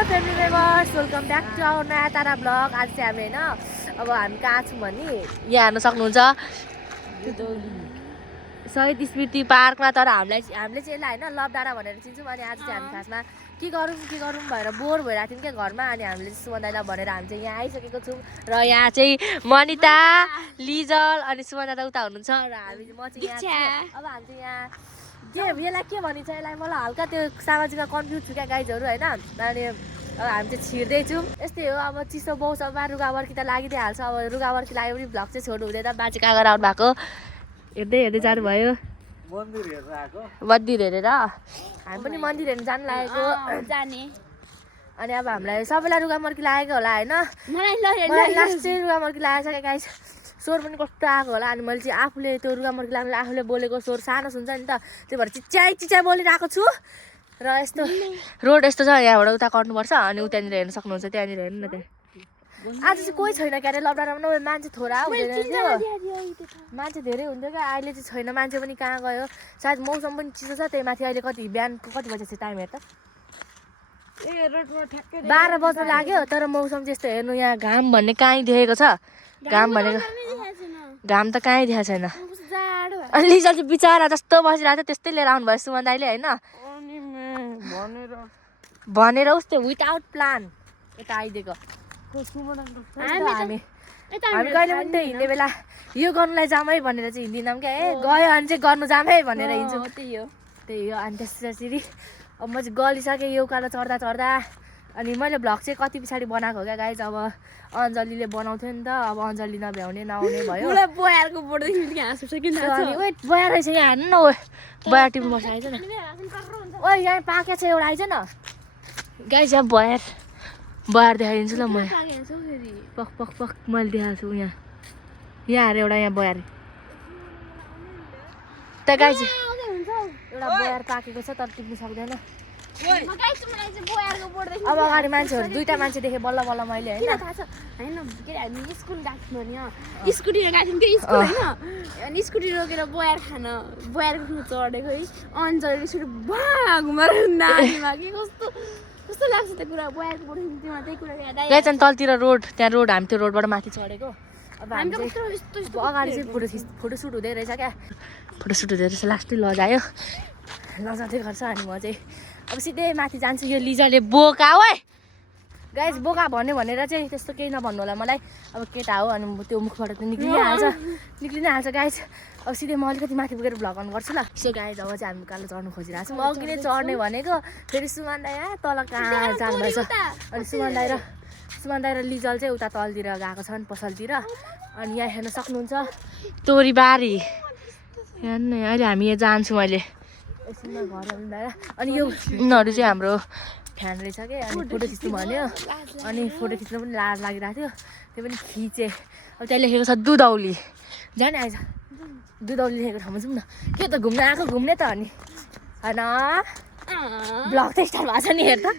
Hello family members, welcome back to our नयाँ तारा blog. आज चाहिँ हामी अब हामी कहाँ छौँ भने यहाँ हेर्न सक्नुहुन्छ शहीद स्मृति पार्कमा। तर हामीले चाहिँ यसलाई होइन लभ डाँडा भनेर चिन्छौँ। अनि आज चाहिँ हामी खासमा के गरौँ भएर बोर भइरहेको थियौँ क्या घरमा। अनि हामीले सुमन दाइलाई भनेर हामी चाहिँ यहाँ आइसकेको छौँ। र यहाँ चाहिँ मनिता, लिजल अनि सुमन दादा उता हुनुहुन्छ र म चाहिँ यहाँ। अब हामी चाहिँ यहाँ यसलाई के भनिन्छ, यसलाई मलाई हल्का त्यो सामाजिकमा कन्फ्युज छु क्या गाइजहरू होइन। अनि अब हामी चाहिँ छिर्दैछौँ। यस्तै हो, अब चिसो मौसममा रुगावर्की त लागिदिइहाल्छ। अब रुगावर्की लाग्यो भने भ्लग चाहिँ छोड्नु हुँदैन। बाजे कहाँ गएर आउनु भएको हेर्दै जानुभयो मन्दिर हेरेर। हामी पनि मन्दिर हेर्नु जानु लागेको जाने। अनि अब हामीलाई सबैलाई रुगामर्की लागेको होला होइन। मलाई लास्ट चाहिँ रुगामर्की लागेको छ क्या गाइज। स्वर पनि कस्तो आएको होला। अनि मैले चाहिँ आफूले त्यो रुगामर्की लाग्नु आफूले बोलेको स्वर सानो सुन्छ नि त, त्यही भएर चिच्याइ बोलिरहेको छु। र यस्तो रोड यस्तो छ, यहाँबाट उता कट्नुपर्छ। अनि उतानिर हेर्न सक्नुहुन्छ, त्यहाँनिर हेर्नु न। त्यहाँ आज चाहिँ कोही छैन क्यारे लकडाउनमा, मान्छे थोडा हुँदैन थियो, मान्छे धेरै हुन्थ्यो क्या। अहिले चाहिँ छैन, मान्छे पनि कहाँ गयो। सायद मौसम पनि चिसो छ, त्यही माथि अहिले कति बिहान कति बजेको टाइम हेर त 12 बज्न लाग्यो। तर मौसम चाहिँ यस्तो हेर्नु, यहाँ घाम भन्ने कहीँ देखेको छ? घाम भनेको घाम त कहीँ देखाएको छैन। अनि लिजल चाहिँ बिचरा जस्तो बसिरहेको थियो, त्यस्तै लिएर आउनुभयो सुमन दाइले होइन। भनेर उस्तै विदाउट प्लान यता आइदिएको। हामी कहिले पनि त्यही हिँड्ने बेला यो गर्नुलाई जाम है भनेर चाहिँ हिँड्दिनौँ क्या। गयो भने चाहिँ गर्नु जाम है भनेर हिँड्छौँ। त्यही हो। अनि त्यसरी अब म चाहिँ गलिसकेँ यो उकालो चढ्दा। अनि मैले भ्लग चाहिँ कति पछाडि बनाएको हो क्या गाइज। अब अञ्जलीले बनाउँथ्यो नि त, अब अञ्जली नभ्याउने नआउने भयो। वेट बया रहेछ यहाँ हेर्नु न। ओ बया टिप्नुपर्छ, आइज न। ओ यहाँ पाके छ एउटा, आइज न गाइज। यहाँ बयार देखाइदिन्छु ल म। पक मैले देखाएको छु यहाँ हेर एउटा यहाँ बयार त गाइज। एउटा बयार पाकेको छ तर टिप्नु सक्दैन। अब अगाडि मान्छेहरू दुईटा मान्छे देखेँ बल्ल मैले होइन। स्कुटी गएको थियौँ स्कुल होइन। अनि स्कुटी रोकेर बयार खानु चढेको है। अञ्जली सुरु घुमेर नानीमा के कस्तो लाग्छ त्यो कुरा। बयारको बोर्ड त्यही कुरा याद आयो। तलतिर रोड, त्यहाँ रोड हामी त्यो रोडबाट माथि चढेको। अब हामी अगाडि चाहिँ फोटोसुट हुँदै रहेछ क्या। फोटोसुट हुँदै रहेछ, लास्टै लजाउँदै गर्छ। अनि म चाहिँ अब सिधै माथि जान्छु। यो लिजरले बोका ओए गाइज, बोका भन्यो भनेर चाहिँ त्यस्तो केही नभन्नु होला मलाई। अब केटा हो अनि त्यो मुखबाट त निक्लिनै हाल्छ गाइज। अब सिधै म अलिकति माथि पुगेर भ्लग अन गर्छु ल। सो गाइज अब चाहिँ हामी उकालो चढ्नु खोजिरहेको छौँ। म अघि नै चढ्ने भनेको, फेरि सुमन दाइ तल कहाँ जानुभएछ। अनि सुमन दाइ र लिजल चाहिँ उता तलतिर गएको छन् पसलतिर। अनि यहाँ हेर्न सक्नुहुन्छ तोरीबारी। हेर्नु अहिले हामी यहाँ जान्छौँ अहिले एकछिनमा घर आउँदा। अनि यो उनीहरू चाहिँ हाम्रो फ्यान रहेछ क्या। अनि फोटो खिच्नु भन्यो, अनि फोटो खिच्नु पनि लाज लागिरहेको थियो, त्यो पनि खिचेँ। अब त्यहाँ लेखेको छ दुधौली, जाने आइज दुधौली लेखेको ठाउँमा जाउँ न। के त घुम्न आएको घुम्ने त अनि होइन। ब्लग त स्टार्ट भएको छ नि, हेर त।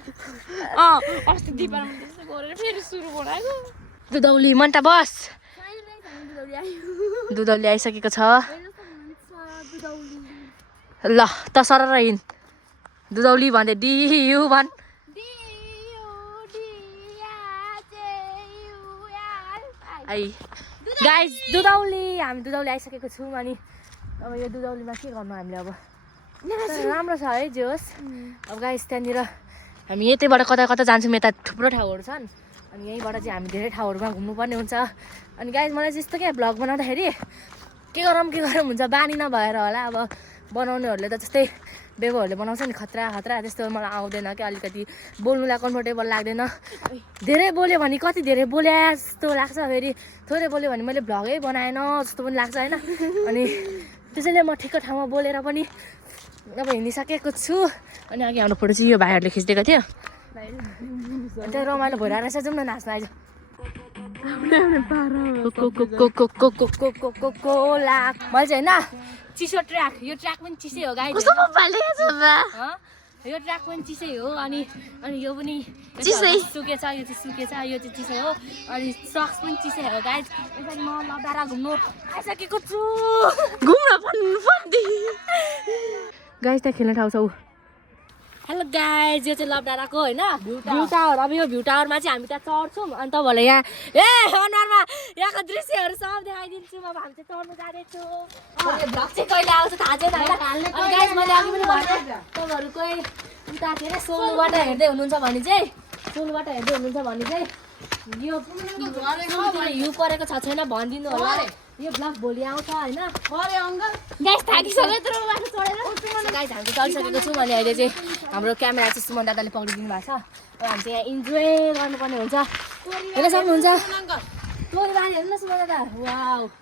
दुधौली मन्टा बस। दुधौली आइसकेको छ ल। त सरर हिँड, दुधौली भन्दै डियु भन्। गाइज दुधौली, हामी दुधौली आइसकेको छौँ। अनि अब यो दुधौलीमा के गर्नु हामीले? अब राम्रो छ है जे होस्। अब गाइज त्यहाँनिर हामी यतैबाट कता जान्छौँ, यता थुप्रो ठाउँहरू छन्। अनि यहीँबाट चाहिँ हामी धेरै ठाउँहरूमा घुम्नुपर्ने हुन्छ। अनि गाइज मलाई चाहिँ यस्तो क्या भ्लग बनाउँदाखेरि के गरौँ हुन्छ, बानी नभएर होला। अब बनाउनेहरूले त जस्तै बेबोहरूले बनाउँछ नि खतरा त्यस्तो मलाई आउँदैन क्या। अलिकति बोल्नुलाई कम्फर्टेबल लाग्दैन। धेरै बोल्यो भने कति धेरै बोले जस्तो लाग्छ, फेरि थोरै बोल्यो भने मैले भ्लगै बनाएन जस्तो पनि लाग्छ होइन। अनि त्यसैले म ठिक्क ठाउँमा बोलेर पनि अब हिँडिसकेको छु। अनि अघि हाम्रो फोटो चाहिँ यो भाइहरूले खिचिदिएको थियो। त्यहाँ रमाइलो भइरहेको रहेछ, जाउँ न नाच्न आइज। मैले चाहिँ होइन चिसो ट्र्याक, यो ट्र्याक पनि चिसै हो गाइज। यो ट्र्याक पनि चिसै हो। अनि यो पनि चिसै सुकेछ, यो चाहिँ सुकेछ, यो चाहिँ चिसै हो। अनि सक्स पनि चिसै हो गाइज। यसरी म लडारा घुम्नु आइसकेको छु। घुम्न पनि गाइज त्यहाँ खेल्ने ठाउँ छ। हेलो गाइज, यो चाहिँ लबडाँडाको होइन भ्यू टावर। अब यो भ्यू टावरमा चाहिँ हामी त्यहाँ चढ्छौँ अनि तपाईँलाई यहाँ अनुहारमा यहाँको दृश्यहरू सब देखाइदिन्छु। अब हामी चाहिँ चढ्नु जाँदैछौँ। भ्लग चाहिँ कहिले आउँछ थाहा छैन होइन। अनि गाइज मैले अघि पनि भने तपाईँहरू कोही उता के अरे सोलुबाट हेर्दै हुनुहुन्छ भने चाहिँ यो हिउँ परेको छ छैन भनिदिनु होला। यो ब्लग भोलि आउँछ होइन। गाइस थाकिसक्यो तर माथि चढेर गाइस हामी चढिसकेको छौँ अनि अहिले चाहिँ हाम्रो क्यामेरा चाहिँ सुमन दादाले पक्रिदिनु भएको छ। अब हामी चाहिँ यहाँ इन्जोय गर्नुपर्ने हुन्छ। हेर्न सक्नुहुन्छ तोरी बारी हेर्नु न सुमन दादा। वाउ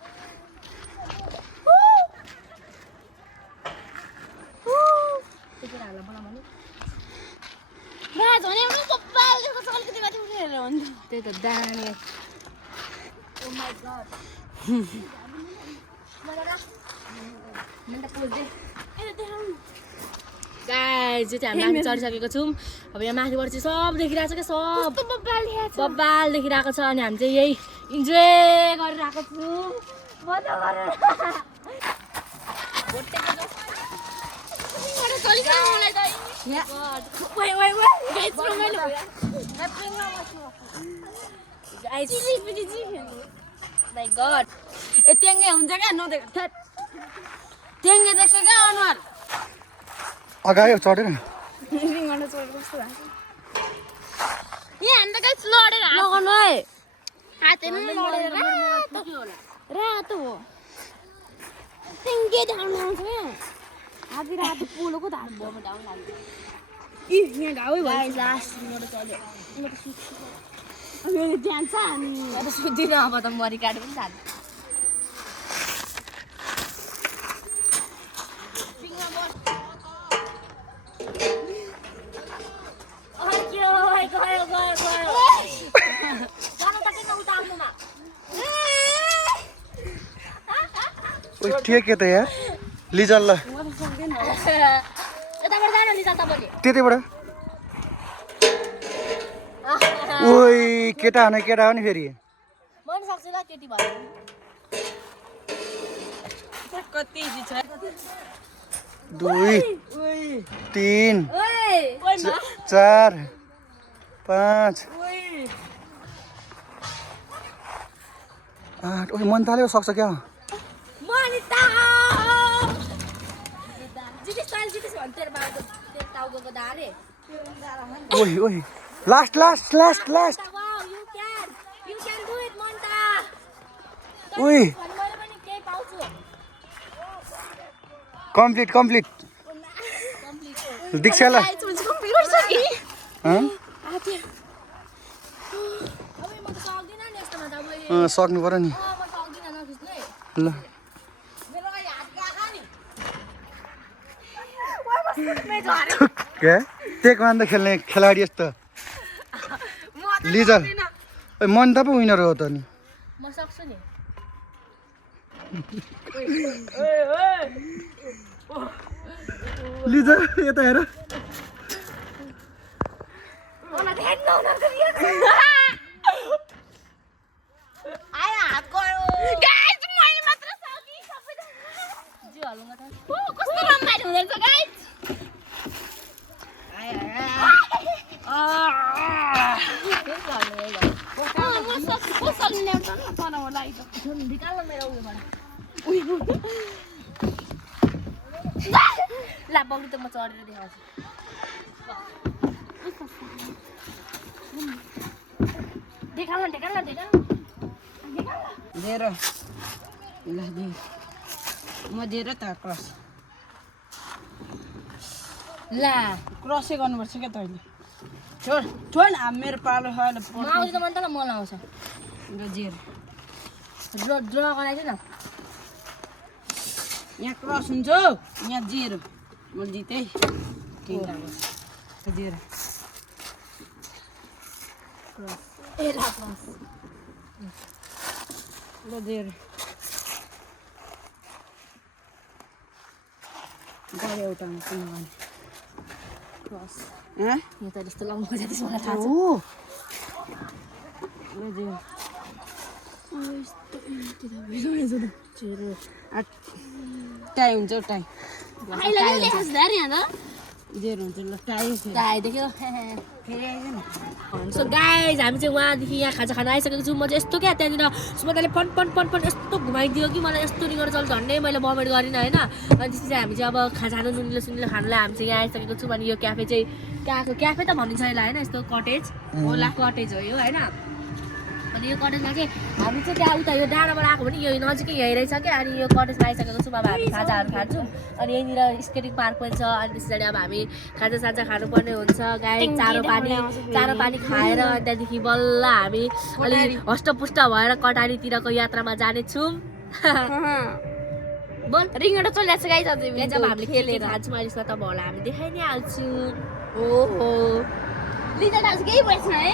त्यही त दामी। ओ माई गड गाइस चाहिँ हामी माथि चढिसकेको छौँ। अब यहाँ माथिबाट चाहिँ सब देखिरहेको छ क्या, सब बब्बाल देखिरहेको छ। अनि हामी चाहिँ यही इन्जोय गरिरहेको छौँ। My God. त्यङ्गे हुन्छ क्या नदेख त्यङ्गे देख्छ क्या अनुहार अगायो चढेर रिङबाट चढेर कस्तो भएको यहाँ हामी त गाइस लडेर नगर्नु है। हातैमा लडेर रातो हो त्यङ्गे धाउनु आउँछ क्या हाती रातो पोलोको धार भयो धाउनु लाग्यो। इ यहाँ घाउै भयो लास्ट मोटो चल्यो। अब जान्छ हामी म त सुत्दिनँ अब त मरि काट्यो पनि थाल्यो। ठिक के त यार लिजल ल यताबाट जानु लिजल तपाईँले। त्यतैबाट ओइ केटा हो नि फेरि म पनि सक्छु ल केटी भयो। कति छ 2 3 4 5 8 ओइ मन थाल्यो सक्छ क्या। ओइ लास्ट ओइ कम्प्लिट दीक्षा ल सक्नु पर्यो नि ल। क्या टेकवान्डो खेल्ने खेलाडी यस्तो लिजल मन त पो विनर हो त नि। म सक्छु नि। लिजल यता हेर कस्तो रमाइलो हुँदैछ गाइस ला बग्री त म चढेर देखाउँछु। देखाउन धेरै म धेरै त क्रस ला क्रसै गर्नुपर्छ क्या तैँले छोड मेरो पालो अहिले म आउँछु त मन त ल मलाई आउँछ। ड्र गराइदिउ न। यहाँ क्रस हुन्छ यहाँ जेरो म जितेँ जेरो ए ला क्रस ल जेरो गरे एउटा क्रस यहाँ त त्यस्तो लाउनु खोजेको त्यसो मलाई थाहा छ। टाइ हुन्छ टाइ टाइ टाइ देख्यो सो गाइज हामी चाहिँ वहाँदेखि यहाँ खाजा खान आइसकेको छौँ। म चाहिँ यस्तो क्या त्यहाँनिर सुमताले फन यस्तो घुमाइदियो कि मलाई यस्तो रिङ्गर चल झन्डै मैले भमिट गरिनँ होइन। अनि त्यसपछि हामी चाहिँ अब खाजा खानु नुनिलो खानुलाई हामी चाहिँ यहाँ आइसकेको छौँ। अनि यो क्याफे चाहिँ कहाँको क्याफे त भनिन्छ यसलाई होइन, यस्तो कटेज होला कटेज हो यो होइन। अनि यो कटेजमा चाहिँ हामी चाहिँ त्यहाँ उता यो डाँडाबाट आएको भने यो नजिकै यहीँ रहेछ क्या। अनि यो कटेजमा आइसकेको छौँ। अब हामी खाजाहरू खान्छौँ। अनि यहीँनिर स्केटिङ पार्क पनि छ। अनि त्यस पछाडि अब हामी खाजा खानुपर्ने हुन्छ गाई चारो पानी खाएर अनि त्यहाँदेखि बल्ल हामी अलिक हष्टपुष्ट भएर कटारीतिरको यात्रामा जानेछौँ। बोल रिङ्गटा चलिरहेको छ गाइस अझै जब हामीले खेलेर खान्छौँ अहिलेसम्म तपाईँहरूलाई हामी देखाइ नै हाल्छौँ। ओहो लिजा दाजु केही भएछ है।